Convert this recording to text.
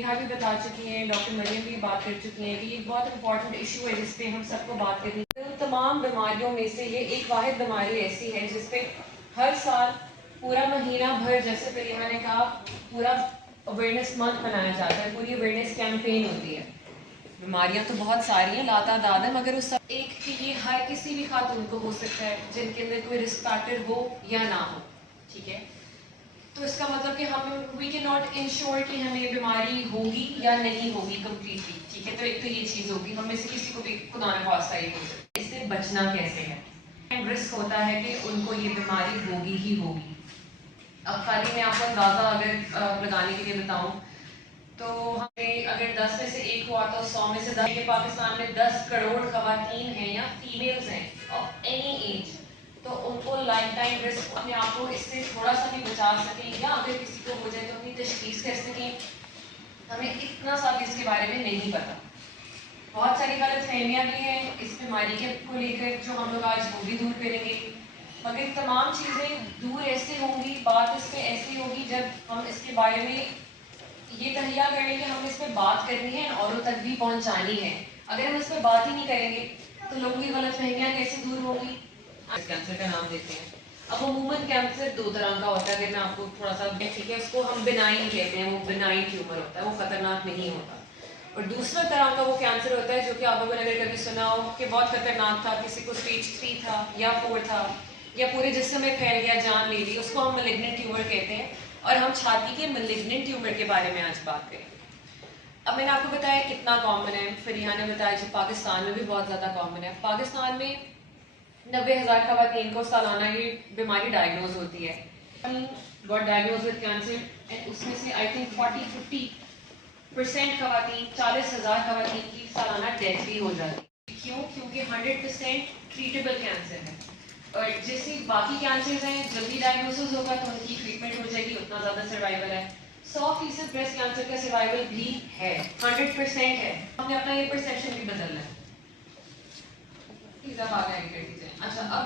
फरीहा भी बता चुकी हैं, डॉक्टर मरियम भी बात कर चुकी हैं कि ये बहुत इंपॉर्टेंट इशू है जिस पे हम सबको बात करनी है। तो तमाम बीमारियों में से ये एक वाहिद बीमारी ऐसी है जिस पे हर साल पूरा महीना भर, जैसे फरीहा ने कहा, पूरा अवेयरनेस मंथ मनाया जाता है, पूरी अवेयरनेस कैंपेन होती है। बीमारियां तो बहुत सारी हैं, लातादाद है, मगर उस सब एक कि ये हर किसी भी खातून को हो सकता है जिनके अंदर कोई रिस्क फैक्टर हो या ना हो। ठीक है, तो इसका मतलब कि हम वी कैन नॉट इंश्योर कि हमें बीमारी होगी या नहीं होगी कम्प्लीटली। ठीक है, तो एक तो ये चीज़ होगी, हम में से किसी को भी खुदा न खास्ता ये हो सकता है। इससे बचना कैसे है? रिस्क होता है कि उनको ये बीमारी होगी ही होगी। अब खाली मैं आपको अंदाज़ा अगर लगाने के लिए बताऊं तो हमें अगर 10 में से एक हुआ तो 100 में से 10 के पाकिस्तान में 10 करोड़ खवातीन हैं या फीमेल्स हैं ऑफ एनी एज, तो उनको लाइफ टाइम रिस्क अपने आप को इससे थोड़ा सा भी बचा सकें या अगर किसी को हो जाए तो अपनी तशखीस कर सकें। हमें इतना सा भी इसके बारे में नहीं पता। बहुत सारी गलतफहमियां भी हैं इस बीमारी के को लेकर जो हम लोग आज वो भी दूर करेंगे। मगर तमाम चीज़ें दूर ऐसे होंगी, बात इस पर ऐसी होगी जब हम इसके बारे में ये तहिया करें कि हम इस पर बात करनी है औरों तक भी पहुंचानी है। अगर हम इस पर बात ही नहीं करेंगे तो लोगों की गलतफहमियां कैसे दूर होंगी? कैंसर का नाम देते हैं। अब अमूमन कैंसर दो तरह का होता है, अगर मैं आपको थोड़ा सा, ठीक है, उसको हम बिनाइन कहते हैं, वो बिनाइन ट्यूमर होता है, वो खतरनाक नहीं होता। और दूसरा तरह का वो कैंसर होता है जो कि आप लोगों ने अगर कभी सुना हो कि बहुत खतरनाक था, किसी को स्टेज 3 था या 4 था या पूरे जिस्म में फैल गया, जान ले ली, उसको हम मैलिग्नेंट ट्यूमर कहते हैं। और हम छाती के मैलिग्नेंट ट्यूमर के बारे में आज बात करें। अब मैंने आपको बताया कितना कॉमन है, फरीहा ने बताया जी पाकिस्तान में भी बहुत ज़्यादा कॉमन है। पाकिस्तान में 90,000 खवातीन को सालाना ये बीमारी डायग्नोज होती है। Got diagnose with cancer and उसमें से आई थिंक 40-50% खवातीन, 40,000 खवातीन की सालाना डेथ भी हो जाती है। क्यों? क्योंकि 100% ट्रीटेबल कैंसर है। और जैसे बाकी कैंसर हैं जल्दी डायग्नोसिस होगा तो उनकी ट्रीटमेंट हो जाएगी, उतना ज़्यादा सर्वाइवल है। 100% ब्रेस्ट कैंसर का सर्वाइवल भी है, 100% है। हमने अपना ये परसेप्शन भी बदलना है। प्लीज आप आगे कर दीजिए। अच्छा, अब